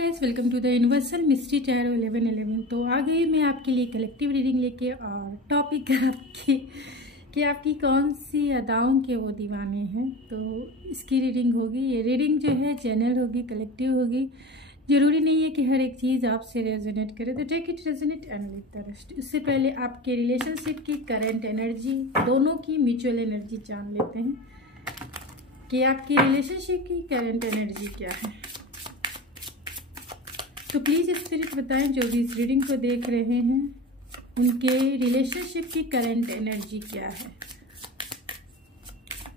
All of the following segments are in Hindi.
Guys, welcome to the universal mystery tarot 1111। तो आ गई मैं आपके लिए कलेक्टिव रीडिंग लेके, और टॉपिक आपकी कि आपकी कौन सी अदाओं के वो दीवाने हैं। तो इसकी रीडिंग होगी। ये रीडिंग जो है जनरल होगी, कलेक्टिव होगी। जरूरी नहीं है कि हर एक चीज़ आपसे रेजोनेट करे, तो take it resonate and leave the rest. इससे पहले आपके रिलेशनशिप की करंट एनर्जी, दोनों की म्यूचुअल एनर्जी जान लेते हैं कि आपकी रिलेशनशिप की करंट एनर्जी क्या है। तो प्लीज़ स्पिरिट बताएं, जो भी इस रीडिंग को देख रहे हैं उनके रिलेशनशिप की करंट एनर्जी क्या है।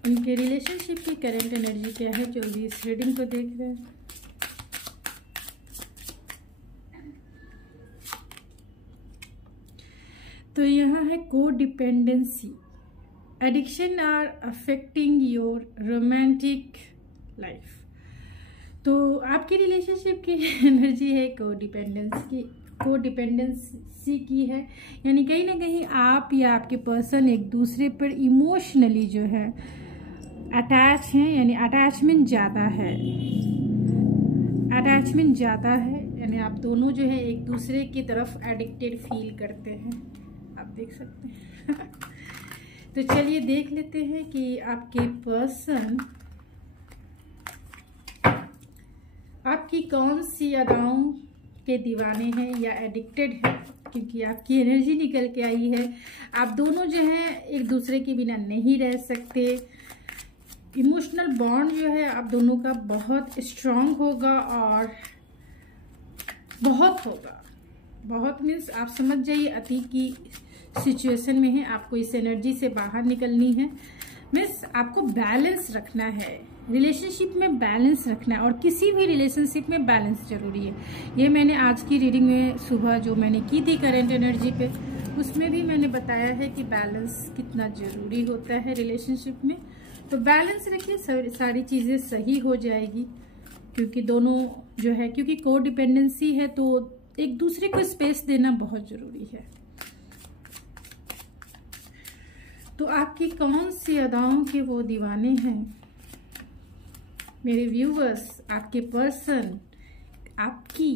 उनके रिलेशनशिप की करंट एनर्जी क्या है, जो भी इस रीडिंग को देख रहे हैं। तो यहाँ है को dependency, addiction are affecting your romantic life. तो आपकी रिलेशनशिप की एनर्जी है को डिपेंडेंसी की है, यानी कहीं ना कहीं आप या आपके पर्सन एक दूसरे पर इमोशनली जो है अटैच हैं, यानी अटैचमेंट ज़्यादा है, यानी आप दोनों जो है एक दूसरे की तरफ एडिक्टेड फील करते हैं, आप देख सकते हैं। तो चलिए देख लेते हैं कि आपके पर्सन आपकी कौन सी अदाओं के दीवाने हैं या एडिक्टेड है, क्योंकि आपकी एनर्जी निकल के आई है। आप दोनों जो हैं एक दूसरे के बिना नहीं रह सकते। इमोशनल बॉन्ड जो है आप दोनों का बहुत स्ट्रांग होगा, और बहुत मीन्स आप समझ जाइए अति की सिचुएशन में है। आपको इस एनर्जी से बाहर निकलनी है। मीन्स आपको बैलेंस रखना है, रिलेशनशिप में बैलेंस रखना है, और किसी भी रिलेशनशिप में बैलेंस जरूरी है। ये मैंने आज की रीडिंग में सुबह जो मैंने की थी करंट एनर्जी पे, उसमें भी मैंने बताया है कि बैलेंस कितना जरूरी होता है रिलेशनशिप में। तो बैलेंस रखिए, सारी चीज़ें सही हो जाएगी। क्योंकि दोनों जो है, क्योंकि को डिपेंडेंसी है, तो एक दूसरे को स्पेस देना बहुत जरूरी है। तो आपकी कौन सी अदाओं के वो दीवाने हैं मेरे व्यूवर्स। आपके पर्सन आपकी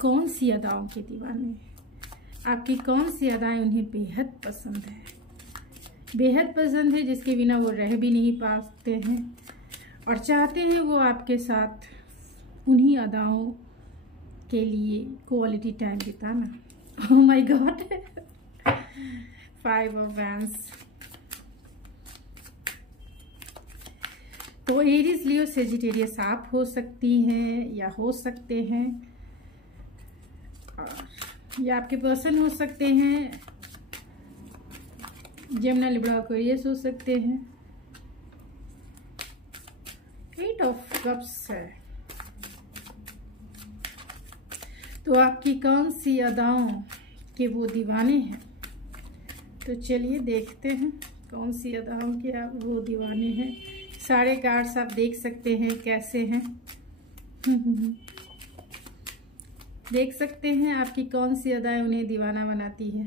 कौन सी अदाओं के दीवाने, आपकी कौन सी अदाएं उन्हें बेहद पसंद है, जिसके बिना वो रह भी नहीं पाते हैं, और चाहते हैं वो आपके साथ उन्हीं अदाओं के लिए क्वालिटी टाइम बिताना। Oh my God, 5 of wands. तो एरीज, लियो, सेजिटेरियस आप हो सकती हैं या हो सकते हैं, और या आपके पर्सन हो सकते हैं, जेमिनी, लिब्रा, एक्वेरियस हो सकते हैं। 8 ऑफ कप्स है। तो आपकी कौन सी अदाओं के वो दीवाने हैं। तो चलिए देखते हैं कौन सी अदाओं के आप वो दीवाने हैं। सारे कार्ड्स आप देख सकते हैं कैसे हैं। देख सकते हैं आपकी कौन सी अदाएं उन्हें दीवाना बनाती है।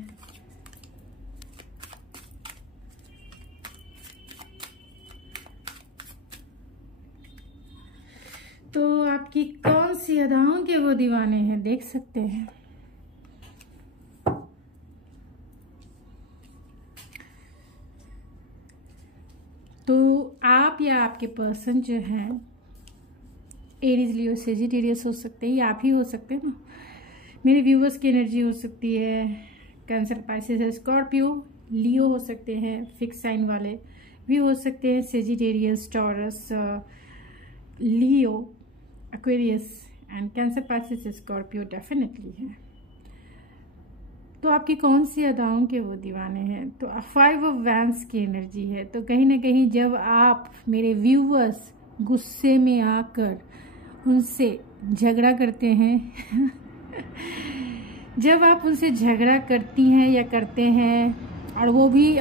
तो आपकी कौन सी अदाओं के वो दीवाने हैं, देख सकते हैं। तो आप या आपके पर्सन जो हैं एरीज, लियो, सेजिटेरियस हो सकते हैं, या आप ही हो सकते हैं ना। मेरे व्यूवर्स की एनर्जी हो सकती है कैंसर, पाइसेस, स्कॉर्पियो, लियो हो सकते हैं, फिक्स साइन वाले भी हो सकते हैं, Sagittarius, taurus, Leo, Aquarius and cancer, Pisces, Scorpio definitely है। तो आपकी कौन सी अदाओं के वो दीवाने हैं। तो 5 ऑफ वैंड्स की एनर्जी है। तो कहीं ना कहीं जब आप मेरे व्यूवर्स गुस्से में आकर उनसे झगड़ा करते हैं जब आप उनसे झगड़ा करती हैं या करते हैं, और वो भी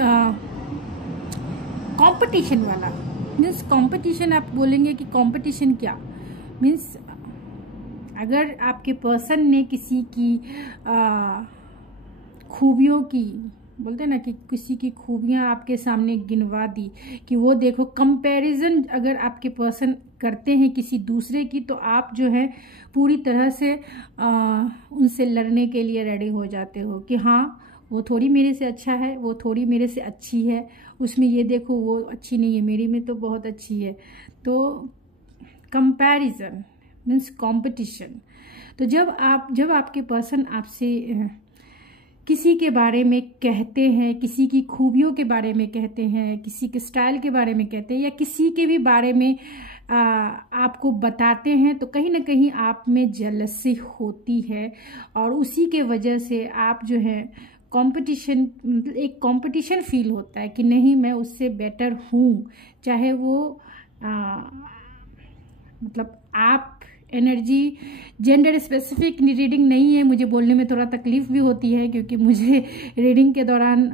कंपटीशन वाला, मीन्स कंपटीशन, आप बोलेंगे कि कंपटीशन क्या मीन्स, अगर आपके पर्सन ने किसी की खूबियों की, बोलते हैं ना कि किसी की खूबियां आपके सामने गिनवा दी कि वो देखो, कंपैरिजन अगर आपके पर्सन करते हैं किसी दूसरे की, तो आप जो है पूरी तरह से उनसे लड़ने के लिए रेडी हो जाते हो कि हाँ वो थोड़ी मेरे से अच्छा है, वो थोड़ी मेरे से अच्छी है, उसमें ये देखो वो अच्छी नहीं है, मेरी में तो बहुत अच्छी है। तो कंपैरिजन मीन्स कंपटीशन। तो जब आपके पर्सन आपसे किसी के बारे में कहते हैं, किसी की खूबियों के बारे में कहते हैं, किसी के स्टाइल के बारे में कहते हैं, या किसी के भी बारे में आपको बताते हैं, तो कहीं ना कहीं आप में जेलसी होती है, और उसी के वजह से आप जो है कंपटीशन, एक कंपटीशन फील होता है कि नहीं मैं उससे बेटर हूँ। चाहे वो मतलब आप एनर्जी जेंडर स्पेसिफिक रीडिंग नहीं है, मुझे बोलने में थोड़ा तकलीफ भी होती है क्योंकि मुझे रीडिंग के दौरान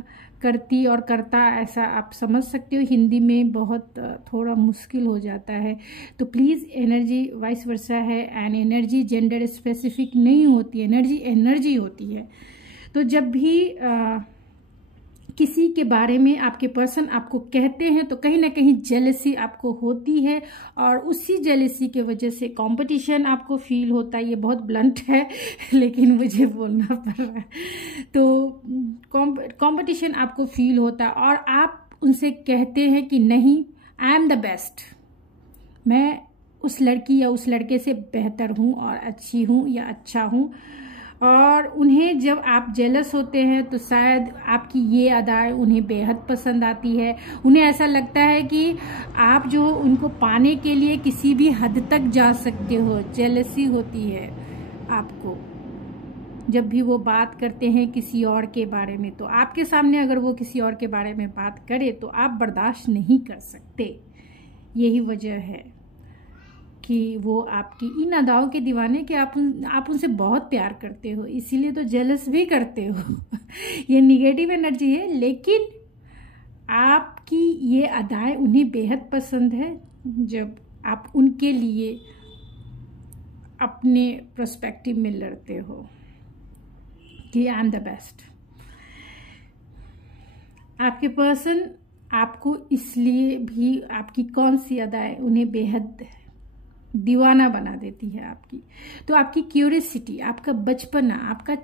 करती और करता ऐसा आप समझ सकते हो, हिंदी में बहुत थोड़ा मुश्किल हो जाता है। तो प्लीज़ एनर्जी वाइस वर्सा है, एंड एनर्जी जेंडर स्पेसिफिक नहीं होती, एनर्जी एनर्जी होती है। तो जब भी किसी के बारे में आपके पर्सन आपको कहते हैं तो कहीं ना कहीं जेलसी आपको होती है, और उसी जेलसी के वजह से कंपटीशन आपको फील होता है। ये बहुत ब्लंट है लेकिन मुझे बोलना पड़ रहा है। तो कंपटीशन आपको फील होता है, और आप उनसे कहते हैं कि नहीं आई एम द बेस्ट, मैं उस लड़की या उस लड़के से बेहतर हूँ और अच्छी हूँ या अच्छा हूँ। और उन्हें जब आप जेलस होते हैं तो शायद आपकी ये अदाएं उन्हें बेहद पसंद आती है। उन्हें ऐसा लगता है कि आप जो उनको पाने के लिए किसी भी हद तक जा सकते हो। जेलसी होती है आपको जब भी वो बात करते हैं किसी और के बारे में, तो आपके सामने अगर वो किसी और के बारे में बात करे तो आप बर्दाश्त नहीं कर सकते। यही वजह है कि वो आपकी इन अदाओं के दीवाने कि आप उनसे बहुत प्यार करते हो, इसीलिए तो जेलस भी करते हो। ये निगेटिव एनर्जी है, लेकिन आपकी ये अदाएं उन्हें बेहद पसंद है जब आप उनके लिए अपने पर्सपेक्टिव में लड़ते हो कि आई एम द बेस्ट। आपके पर्सन आपको इसलिए भी आपकी कौन सी अदाएं उन्हें बेहद दीवाना बना देती है आपकी, तो आपकी क्यूरियोसिटी, आपका बचपना, आपका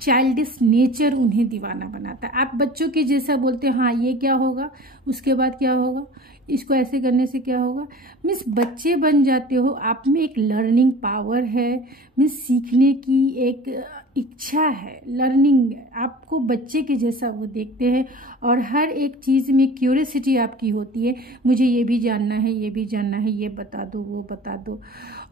चाइल्डिश नेचर उन्हें दीवाना बनाता है। आप बच्चों के जैसा बोलते हैं, हाँ ये क्या होगा, उसके बाद क्या होगा, इसको ऐसे करने से क्या होगा, मीन्स बच्चे बन जाते हो। आप में एक लर्निंग पावर है, मीन्स सीखने की एक इच्छा है, लर्निंग है। आपको बच्चे के जैसा वो देखते हैं, और हर एक चीज़ में क्यूरियोसिटी आपकी होती है, मुझे ये भी जानना है, ये भी जानना है, ये बता दो, वो बता दो।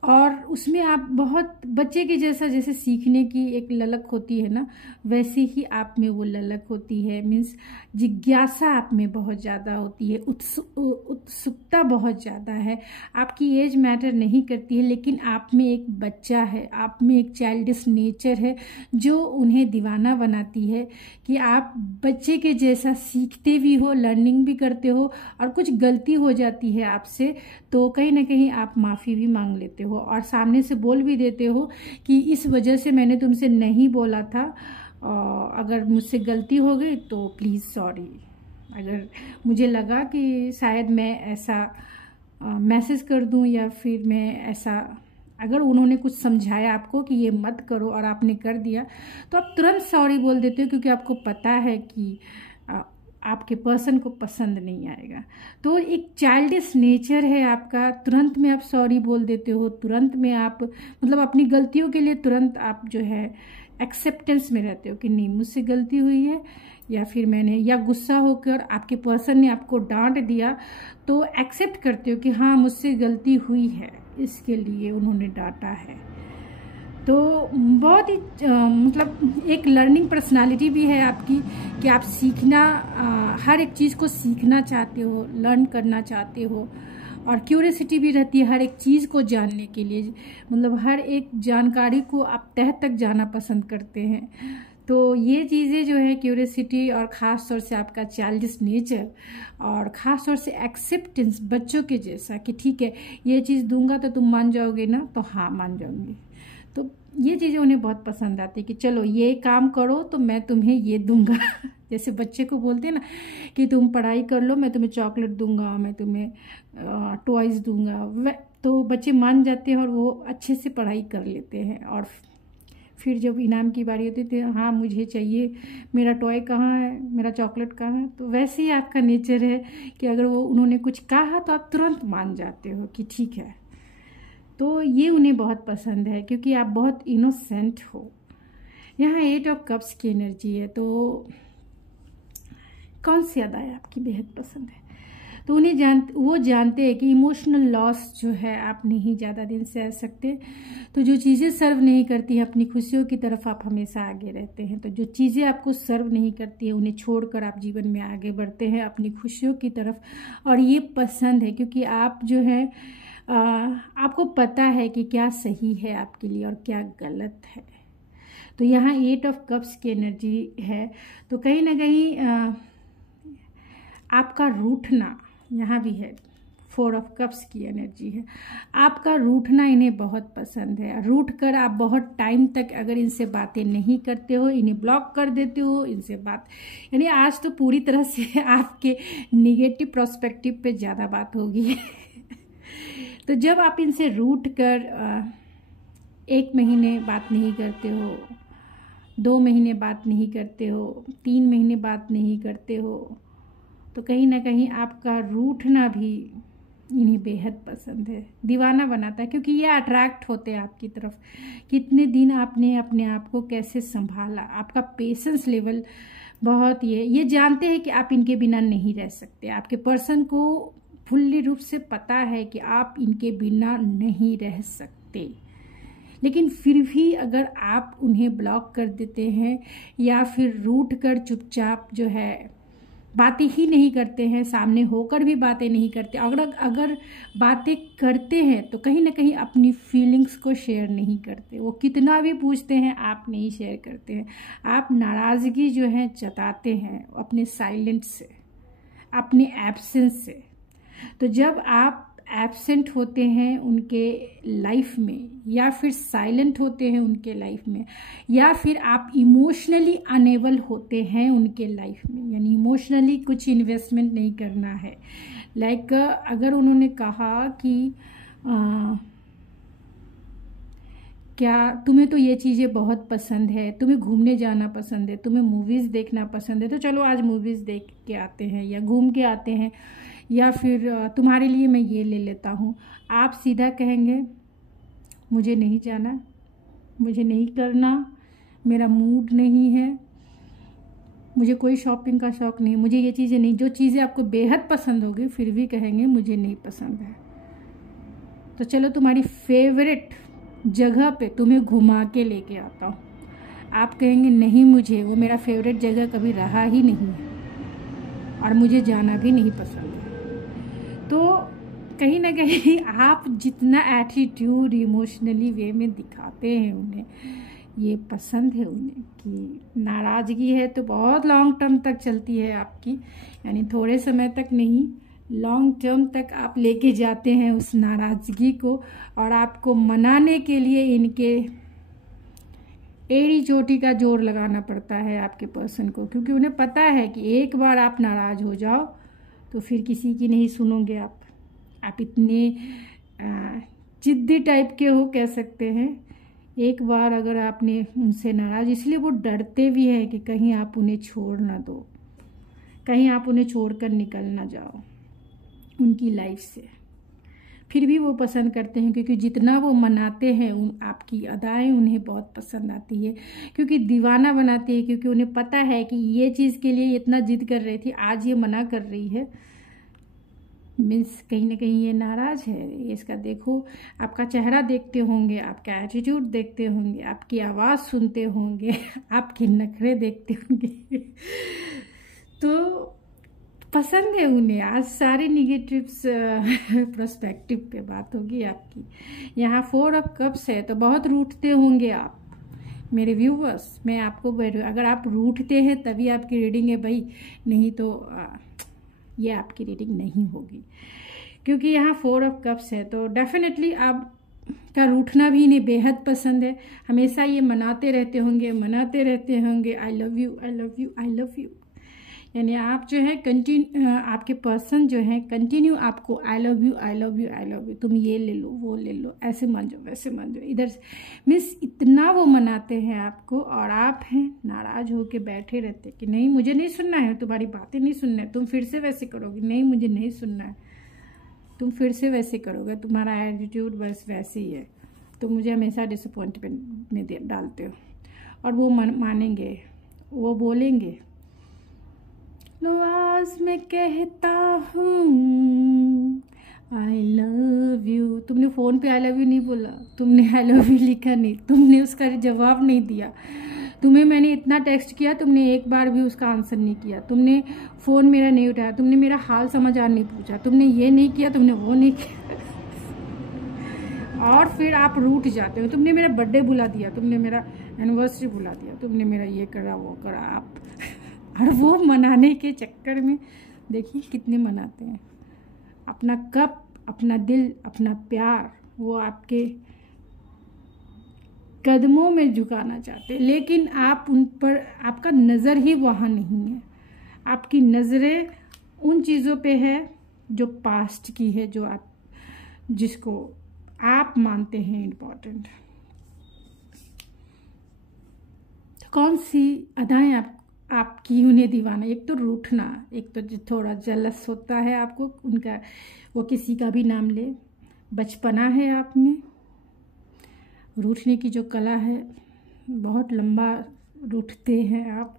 और उसमें आप बहुत बच्चे के जैसा, जैसे सीखने की एक ललक होती है ना, वैसे ही आप में वो ललक होती है। मीन्स जिज्ञासा आप में बहुत ज़्यादा होती है, उत्सुकता बहुत ज़्यादा है। आपकी एज मैटर नहीं करती है, लेकिन आप में एक बच्चा है, आप में एक चाइल्डिश नेचर है जो उन्हें दीवाना बनाती है कि आप बच्चे के जैसा सीखते भी हो, लर्निंग भी करते हो, और कुछ गलती हो जाती है आपसे तो कहीं ना कहीं आप माफ़ी भी मांग लेते हो, और सामने से बोल भी देते हो कि इस वजह से मैंने तुमसे नहीं बोला था, अगर मुझसे गलती हो गई तो प्लीज़ सॉरी। अगर मुझे लगा कि शायद मैं ऐसा मैसेज कर दूं, या फिर मैं ऐसा, अगर उन्होंने कुछ समझाया आपको कि ये मत करो और आपने कर दिया, तो आप तुरंत सॉरी बोल देते हो, क्योंकि आपको पता है कि आपके पर्सन को पसंद नहीं आएगा। तो एक चाइल्डिश नेचर है आपका, तुरंत में आप सॉरी बोल देते हो, तुरंत में आप मतलब अपनी गलतियों के लिए तुरंत आप जो है एक्सेप्टेंस में रहते हो कि नहीं मुझसे गलती हुई है, या फिर मैंने, या गुस्सा होकर आपके पर्सन ने आपको डांट दिया तो एक्सेप्ट करते हो कि हाँ मुझसे गलती हुई है, इसके लिए उन्होंने डांटा है। तो बहुत ही मतलब एक लर्निंग पर्सनालिटी भी है आपकी कि आप सीखना, हर एक चीज़ को सीखना चाहते हो, लर्न करना चाहते हो, और क्यूरियोसिटी भी रहती है हर एक चीज़ को जानने के लिए, मतलब हर एक जानकारी को आप तह तक जाना पसंद करते हैं। तो ये चीज़ें जो है क्यूरियोसिटी, और ख़ास तौर से आपका चाइल्डिश नेचर, और ख़ास तौर से एक्सेप्टेंस बच्चों के जैसा कि ठीक है ये चीज़ दूंगा तो तुम मान जाओगे ना, तो हाँ मान जाऊंगी। तो ये चीज़ें उन्हें बहुत पसंद आती है कि चलो ये काम करो तो मैं तुम्हें ये दूंगा। जैसे बच्चे को बोलते हैं ना कि तुम पढ़ाई कर लो, मैं तुम्हें चॉकलेट दूंगा, मैं तुम्हें टॉयज़ दूंगा, तो बच्चे मान जाते हैं और वो अच्छे से पढ़ाई कर लेते हैं। और फिर जब इनाम की बारी होती है तो हाँ मुझे चाहिए, मेरा टॉय कहाँ है, मेरा चॉकलेट कहाँ है। तो वैसे ही आपका नेचर है कि अगर वो उन्होंने कुछ कहा तो आप तुरंत मान जाते हो कि ठीक है। तो ये उन्हें बहुत पसंद है क्योंकि आप बहुत इनोसेंट हो। यहाँ 8 ऑफ कप्स की एनर्जी है। तो कौन सी अदाएँ आपकी बेहद पसंद है? तो वो जानते हैं कि इमोशनल लॉस जो है आप नहीं ज़्यादा दिन सह सकते। तो जो चीज़ें सर्व नहीं करती हैं, अपनी खुशियों की तरफ आप हमेशा आगे रहते हैं। तो जो चीज़ें आपको सर्व नहीं करती हैं उन्हें छोड़कर आप जीवन में आगे बढ़ते हैं अपनी खुशियों की तरफ। और ये पसंद है क्योंकि आप जो है आपको पता है कि क्या सही है आपके लिए और क्या गलत है। तो यहाँ 8 ऑफ कप्स की एनर्जी है। तो कहीं ना कहीं आपका रूठना यहाँ भी है। 4 ऑफ कप्स की एनर्जी है। आपका रूठना इन्हें बहुत पसंद है। रूठ कर आप बहुत टाइम तक अगर इनसे बातें नहीं करते हो, इन्हें ब्लॉक कर देते हो, इनसे बात यानी आज तो पूरी तरह से आपके निगेटिव प्रोस्पेक्टिव पे ज़्यादा बात होगी। तो जब आप इनसे रूठ कर 1 महीने बात नहीं करते हो, 2 महीने बात नहीं करते हो, 3 महीने बात नहीं करते हो, तो कहीं ना कहीं आपका रूठना भी इन्हें बेहद पसंद है, दीवाना बनाता है। क्योंकि ये अट्रैक्ट होते हैं आपकी तरफ। कितने दिन आपने अपने आप को कैसे संभाला, आपका पेशेंस लेवल बहुत ये जानते हैं कि आप इनके बिना नहीं रह सकते। आपके पर्सन को फुल्ली रूप से पता है कि आप इनके बिना नहीं रह सकते। लेकिन फिर भी अगर आप उन्हें ब्लॉक कर देते हैं या फिर रूठ कर चुपचाप जो है बातें ही नहीं करते हैं, सामने होकर भी बातें नहीं करते, अगर बातें करते हैं तो कहीं ना कहीं अपनी फीलिंग्स को शेयर नहीं करते। वो कितना भी पूछते हैं आप नहीं शेयर करते हैं। आप नाराज़गी जो है जताते हैं अपने साइलेंट से, अपने एब्सेंस से। तो जब आप एब्सेंट होते हैं उनके लाइफ में या फिर साइलेंट होते हैं उनके लाइफ में या फिर आप इमोशनली अनेबल होते हैं उनके लाइफ में, यानी इमोशनली कुछ इन्वेस्टमेंट नहीं करना है। लाइक अगर उन्होंने कहा कि क्या तुम्हें तो ये चीज़ें बहुत पसंद है, तुम्हें घूमने जाना पसंद है, तुम्हें मूवीज़ देखना पसंद है, तो चलो आज मूवीज़ देख के आते हैं या घूम के आते हैं, या फिर तुम्हारे लिए मैं ये ले लेता हूँ। आप सीधा कहेंगे मुझे नहीं जाना, मुझे नहीं करना, मेरा मूड नहीं है, मुझे कोई शॉपिंग का शौक़ नहीं, मुझे ये चीज़ें नहीं। जो चीज़ें आपको बेहद पसंद होगी फिर भी कहेंगे मुझे नहीं पसंद है। तो चलो तुम्हारी फेवरेट जगह पे तुम्हें घुमा के लेके आता हूँ। आप कहेंगे नहीं, मुझे वो मेरा फेवरेट जगह कभी रहा ही नहीं है और मुझे जाना भी नहीं पसंद है। तो कहीं ना कहीं आप जितना एटीट्यूड इमोशनली वे में दिखाते हैं उन्हें ये पसंद है उन्हें कि नाराज़गी है तो बहुत लॉन्ग टर्म तक चलती है आपकी, यानी थोड़े समय तक नहीं, लॉन्ग टर्म तक आप लेके जाते हैं उस नाराज़गी को। और आपको मनाने के लिए इनके एड़ी चोटी का जोर लगाना पड़ता है आपके पर्सन को, क्योंकि उन्हें पता है कि एक बार आप नाराज़ हो जाओ तो फिर किसी की नहीं सुनोगे आप इतने जिद्दी टाइप के हो कह सकते हैं। एक बार अगर आपने उनसे नाराज़, इसलिए वो डरते भी हैं कि कहीं आप उन्हें छोड़ ना दो, कहीं आप उन्हें छोड़कर निकल ना जाओ उनकी लाइफ से। फिर भी वो पसंद करते हैं क्योंकि जितना वो मनाते हैं आपकी अदाएं उन्हें बहुत पसंद आती है, क्योंकि दीवाना बनाती है। क्योंकि उन्हें पता है कि ये चीज़ के लिए इतना जिद कर रही थी, आज ये मना कर रही है, मीन्स कहीं ना कहीं ये नाराज़ है। इसका देखो, आपका चेहरा देखते होंगे, आपका एटीट्यूड देखते होंगे, आपकी आवाज़ सुनते होंगे, आपके नखरे देखते होंगे। तो पसंद है उन्हें। आज सारे निगेटिव्स प्रोस्पेक्टिव पे बात होगी आपकी। यहाँ 4 ऑफ कप्स है तो बहुत रूठते होंगे आप मेरे व्यूवर्स। मैं आपको अगर आप रूठते हैं तभी आपकी रीडिंग है भाई, नहीं तो ये आपकी रीडिंग नहीं होगी। क्योंकि यहाँ 4 ऑफ कप्स है तो डेफिनेटली आप का रूठना भी इन्हें बेहद पसंद है। हमेशा ये मनाते रहते होंगे, I love you, I love you, I love you. यानी आप जो है आपके पर्सन जो है कंटिन्यू आपको I love you I love you I love you, तुम ये ले लो वो ले लो, ऐसे मान जाओ वैसे मान जाओ, इधर मीन्स इतना वो मनाते हैं आपको, और आप हैं नाराज होके बैठे रहते कि नहीं मुझे नहीं सुनना है, तुम्हारी बातें नहीं सुनना है, तुम फिर से वैसे करोगे, नहीं मुझे नहीं सुनना है, तुम फिर से वैसे करोगे, तुम्हारा एटीट्यूड बस वैसे ही है, तुम मुझे हमेशा डिसअपॉइंटमेंट में डालते हो। और वो मानेंगे, वो बोलेंगे लो आज मैं कहता हूँ आई लव यू, तुमने फ़ोन पे आई लव यू नहीं बोला, तुमने आई लव यू लिखा नहीं, तुमने उसका जवाब नहीं दिया, तुम्हें मैंने इतना टेक्स्ट किया, तुमने एक बार भी उसका आंसर नहीं किया, तुमने फ़ोन मेरा नहीं उठाया, तुमने मेरा हाल समाचार नहीं पूछा, तुमने ये नहीं किया, तुमने वो नहीं किया और फिर आप रूठ जाते हो, तुमने मेरा बर्थडे बुला दिया, तुमने मेरा एनिवर्सरी बुला दिया, तुमने मेरा ये करा वो करा, आप और वो मनाने के चक्कर में देखिए कितने मनाते हैं, अपना कप, अपना दिल, अपना प्यार वो आपके कदमों में झुकाना चाहते हैं, लेकिन आप उन पर, आपका नज़र ही वहाँ नहीं है, आपकी नज़रें उन चीज़ों पे है जो पास्ट की है, जो आप जिसको आप मानते हैं इम्पोर्टेंट। कौन सी अदाएं आपकी उन्हें दीवाना, एक तो रूठना, एक तो थोड़ा जलस होता है आपको उनका, वो किसी का भी नाम ले, बचपना है आप में, रूठने की जो कला है बहुत लंबा रूठते हैं आप,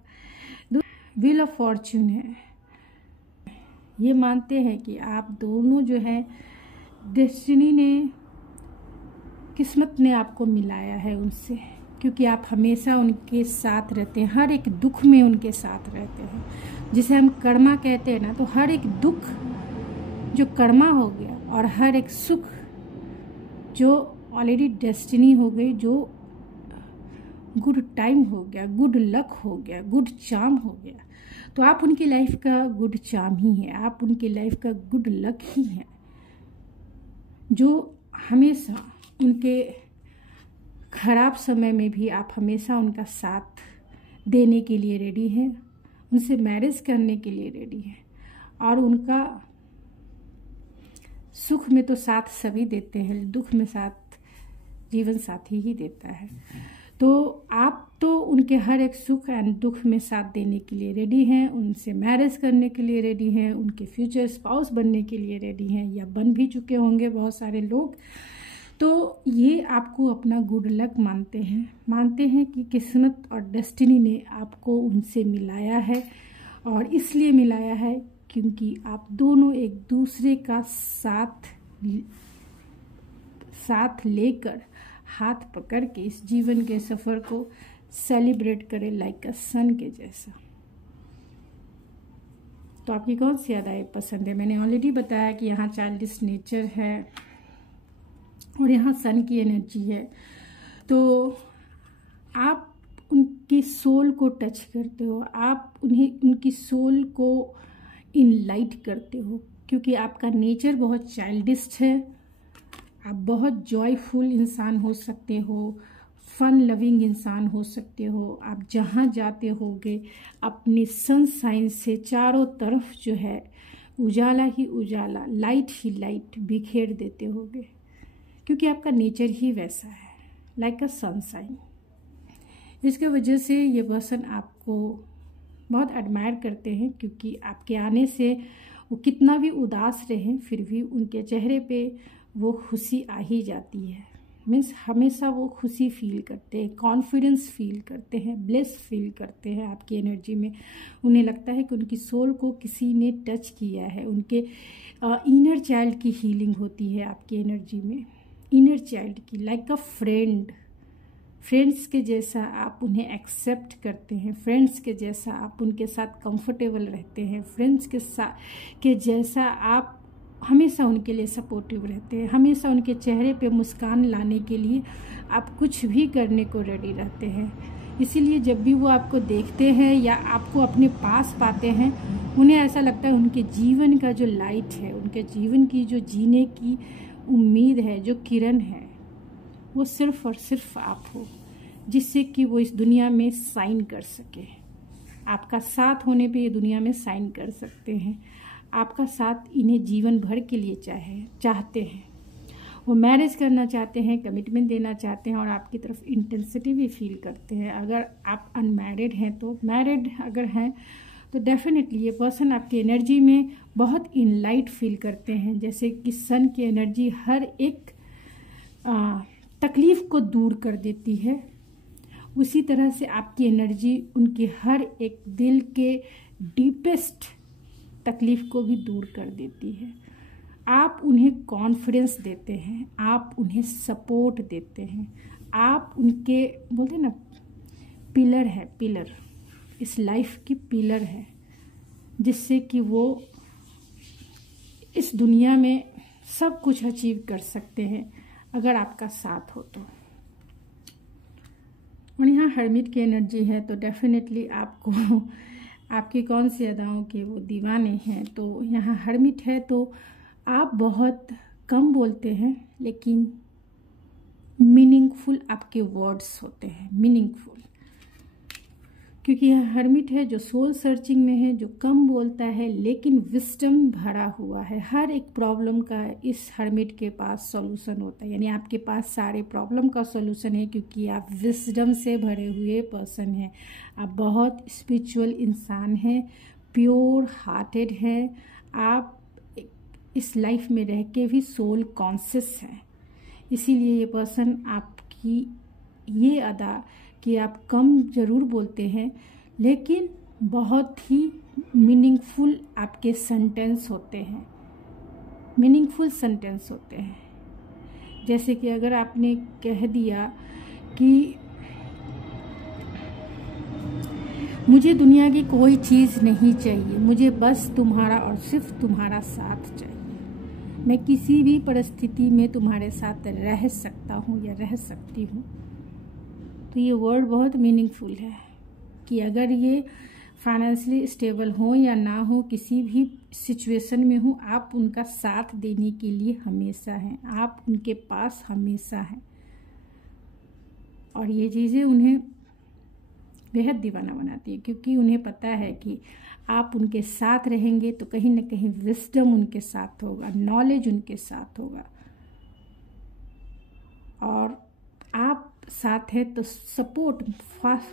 व्हील ऑफ फॉर्च्यून है, ये मानते हैं कि आप दोनों जो है डेस्टिनी ने, किस्मत ने आपको मिलाया है उनसे, क्योंकि आप हमेशा उनके साथ रहते हैं, हर एक दुख में उनके साथ रहते हैं, जिसे हम कर्मा कहते हैं ना, तो हर एक दुख जो कर्मा हो गया और हर एक सुख जो ऑलरेडी डेस्टिनी हो गई, जो गुड टाइम हो गया, गुड लक हो गया, गुड चार्म हो गया, तो आप उनकी लाइफ का गुड चार्म ही है, आप उनकी लाइफ का गुड लक ही है, जो हमेशा उनके खराब समय में भी आप हमेशा उनका साथ देने के लिए रेडी हैं, उनसे मैरिज करने के लिए रेडी हैं, और उनका सुख में तो साथ सभी देते हैं, दुख में साथ जीवन साथी ही देता है, तो आप तो उनके हर एक सुख एंड दुख में साथ देने के लिए रेडी हैं, उनसे मैरिज करने के लिए रेडी हैं, उनके फ्यूचर स्पाउस बनने के लिए रेडी हैं, या बन भी चुके होंगे बहुत सारे लोग, तो ये आपको अपना गुड लक मानते हैं कि किस्मत और डेस्टिनी ने आपको उनसे मिलाया है, और इसलिए मिलाया है क्योंकि आप दोनों एक दूसरे का साथ लेकर हाथ पकड़ के इस जीवन के सफ़र को सेलिब्रेट करें लाइक अ सन के जैसा। तो आपकी कौन सी अदाएं पसंद है? मैंने ऑलरेडी बताया कि यहाँ चाइल्डिश नेचर है और यहाँ सन की एनर्जी है, तो आप उनकी सोल को टच करते हो, आप उनकी सोल को इनलाइट करते हो, क्योंकि आपका नेचर बहुत चाइल्डिश है, आप बहुत जॉयफुल इंसान हो सकते हो, फन लविंग इंसान हो सकते हो, आप जहाँ जाते होगे अपनी सनशाइन से चारों तरफ जो है उजाला ही उजाला, लाइट ही लाइट बिखेर देते होगे, क्योंकि आपका नेचर ही वैसा है, लाइक अ सनशाइन। इसके वजह से ये पर्सन आपको बहुत एडमायर करते हैं, क्योंकि आपके आने से वो कितना भी उदास रहें फिर भी उनके चेहरे पे वो खुशी आ ही जाती है, मीन्स हमेशा वो खुशी फील करते हैं, कॉन्फिडेंस फील करते हैं, ब्लेस फील करते हैं आपकी एनर्जी में। उन्हें लगता है कि उनकी सोल को किसी ने टच किया है, उनके इनर चाइल्ड की हीलिंग होती है आपकी एनर्जी में, इनर चाइल्ड की, लाइक अ फ्रेंड्स के जैसा आप उन्हें एक्सेप्ट करते हैं, फ्रेंड्स के जैसा आप उनके साथ कंफर्टेबल रहते हैं, फ्रेंड्स के जैसा आप हमेशा उनके लिए सपोर्टिव रहते हैं, हमेशा उनके चेहरे पे मुस्कान लाने के लिए आप कुछ भी करने को रेडी रहते हैं। इसीलिए जब भी वो आपको देखते हैं या आपको अपने पास पाते हैं, उन्हें ऐसा लगता है उनके जीवन का जो लाइट है, उनके जीवन की जो जीने की उम्मीद है, जो किरण है, वो सिर्फ और सिर्फ आप हो, जिससे कि वो इस दुनिया में साइन कर सके। आपका साथ होने पे ये दुनिया में साइन कर सकते हैं। आपका साथ इन्हें जीवन भर के लिए चाहते हैं। वो मैरिज करना चाहते हैं, कमिटमेंट देना चाहते हैं और आपकी तरफ इंटेंसिटी भी फील करते हैं। अगर आप अनमैरिड हैं तो, मैरिड अगर हैं तो डेफिनेटली ये पर्सन आपकी एनर्जी में बहुत इनलाइट फील करते हैं। जैसे कि सन की एनर्जी हर एक तकलीफ को दूर कर देती है, उसी तरह से आपकी एनर्जी उनके हर एक दिल के डीपेस्ट तकलीफ को भी दूर कर देती है। आप उन्हें कॉन्फिडेंस देते हैं, आप उन्हें सपोर्ट देते हैं, आप उनके बोलते ना पिलर है, पिलर इस लाइफ की पिलर है, जिससे कि वो इस दुनिया में सब कुछ अचीव कर सकते हैं अगर आपका साथ हो तो। और यहाँ हर्मिट की एनर्जी है तो डेफिनेटली आपको आपकी कौन सी अदाओं के वो दीवाने हैं। तो यहाँ हर्मिट है तो आप बहुत कम बोलते हैं, लेकिन मीनिंगफुल आपके वर्ड्स होते हैं, मीनिंगफुल। क्योंकि यह हर्मिट है जो सोल सर्चिंग में है, जो कम बोलता है लेकिन विस्डम भरा हुआ है। हर एक प्रॉब्लम का इस हर्मिट के पास सॉल्यूशन होता है, यानी आपके पास सारे प्रॉब्लम का सॉल्यूशन है, क्योंकि आप विस्डम से भरे हुए पर्सन हैं। आप बहुत स्पिरिचुअल इंसान हैं, प्योर हार्टेड है। आप इस लाइफ में रह के भी सोल कॉन्शियस है। इसीलिए ये पर्सन आपकी ये अदा कि आप कम ज़रूर बोलते हैं लेकिन बहुत ही मीनिंगफुल आपके सेंटेंस होते हैं, मीनिंगफुल सेंटेंस होते हैं। जैसे कि अगर आपने कह दिया कि मुझे दुनिया की कोई चीज़ नहीं चाहिए, मुझे बस तुम्हारा और सिर्फ तुम्हारा साथ चाहिए, मैं किसी भी परिस्थिति में तुम्हारे साथ रह सकता हूँ या रह सकती हूँ, तो ये वर्ड बहुत मीनिंगफुल है कि अगर ये फाइनेंशियली स्टेबल हो या ना हो, किसी भी सिचुएशन में हो, आप उनका साथ देने के लिए हमेशा हैं, आप उनके पास हमेशा हैं। और ये चीज़ें उन्हें बेहद दीवाना बनाती है, क्योंकि उन्हें पता है कि आप उनके साथ रहेंगे तो कहीं ना कहीं विस्डम उनके साथ होगा, नॉलेज उनके साथ होगा, और आप साथ है तो सपोर्ट,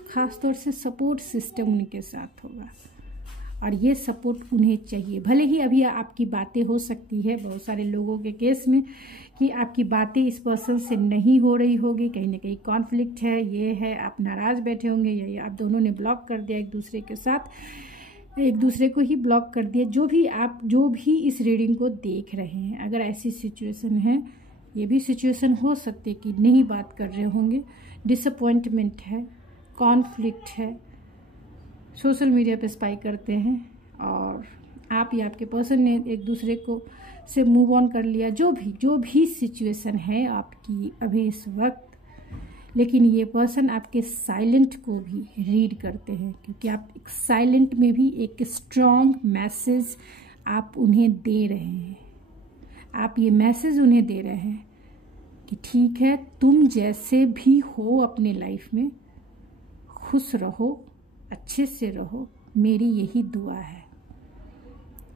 खास तौर से सपोर्ट सिस्टम उनके साथ होगा। और ये सपोर्ट उन्हें चाहिए। भले ही अभी आपकी बातें हो सकती है बहुत सारे लोगों के केस में कि आपकी बातें इस पर्सन से नहीं हो रही होगी, कहीं ना कहीं कॉन्फ्लिक्ट है, ये है, आप नाराज बैठे होंगे, या ये आप दोनों ने ब्लॉक कर दिया एक दूसरे के साथ, एक दूसरे को ही ब्लॉक कर दिया। जो भी इस रीडिंग को देख रहे हैं, अगर ऐसी सिचुएशन है, ये भी सिचुएशन हो सकती है कि नहीं बात कर रहे होंगे, डिसअपॉइंटमेंट है, कॉन्फ्लिक्ट है, सोशल मीडिया पे स्पाई करते हैं और आप या आपके पर्सन ने एक दूसरे को से मूव ऑन कर लिया, जो भी सिचुएशन है आपकी अभी इस वक्त, लेकिन ये पर्सन आपके साइलेंट को भी रीड करते हैं, क्योंकि आप एक साइलेंट में भी एक स्ट्रॉन्ग मैसेज आप उन्हें दे रहे हैं। आप ये मैसेज उन्हें दे रहे हैं कि ठीक है, तुम जैसे भी हो अपने लाइफ में खुश रहो, अच्छे से रहो, मेरी यही दुआ है।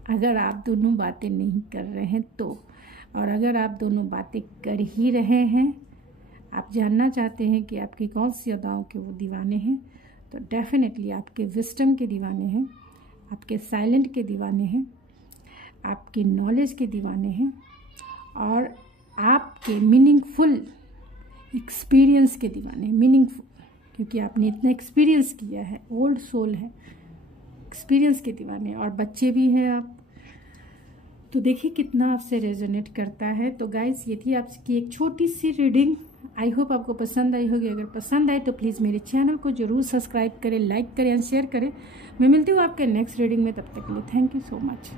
अगर आप दोनों बातें नहीं कर रहे हैं तो, और अगर आप दोनों बातें कर ही रहे हैं, आप जानना चाहते हैं कि आपकी कौन सी अदाओं के वो दीवाने हैं, तो डेफिनेटली आपके विस्डम के दीवाने हैं, आपके साइलेंट के दीवाने हैं, आपके नॉलेज के दीवाने हैं, और आपके मीनिंगफुल एक्सपीरियंस के दीवाने हैं। मीनिंगफुल क्योंकि आपने इतना एक्सपीरियंस किया है, ओल्ड सोल है, एक्सपीरियंस के दीवाने, और बच्चे भी हैं आप। तो देखिए कितना आपसे रेजोनेट करता है। तो गाइस, ये थी आपकी एक छोटी सी रीडिंग। आई होप आपको पसंद आई होगी। अगर पसंद आए तो प्लीज़ मेरे चैनल को जरूर सब्सक्राइब करें, लाइक करें एंड शेयर करें। मैं मिलती हूँ आपके नेक्स्ट रीडिंग में, तब तक के लिए थैंक यू सो मच।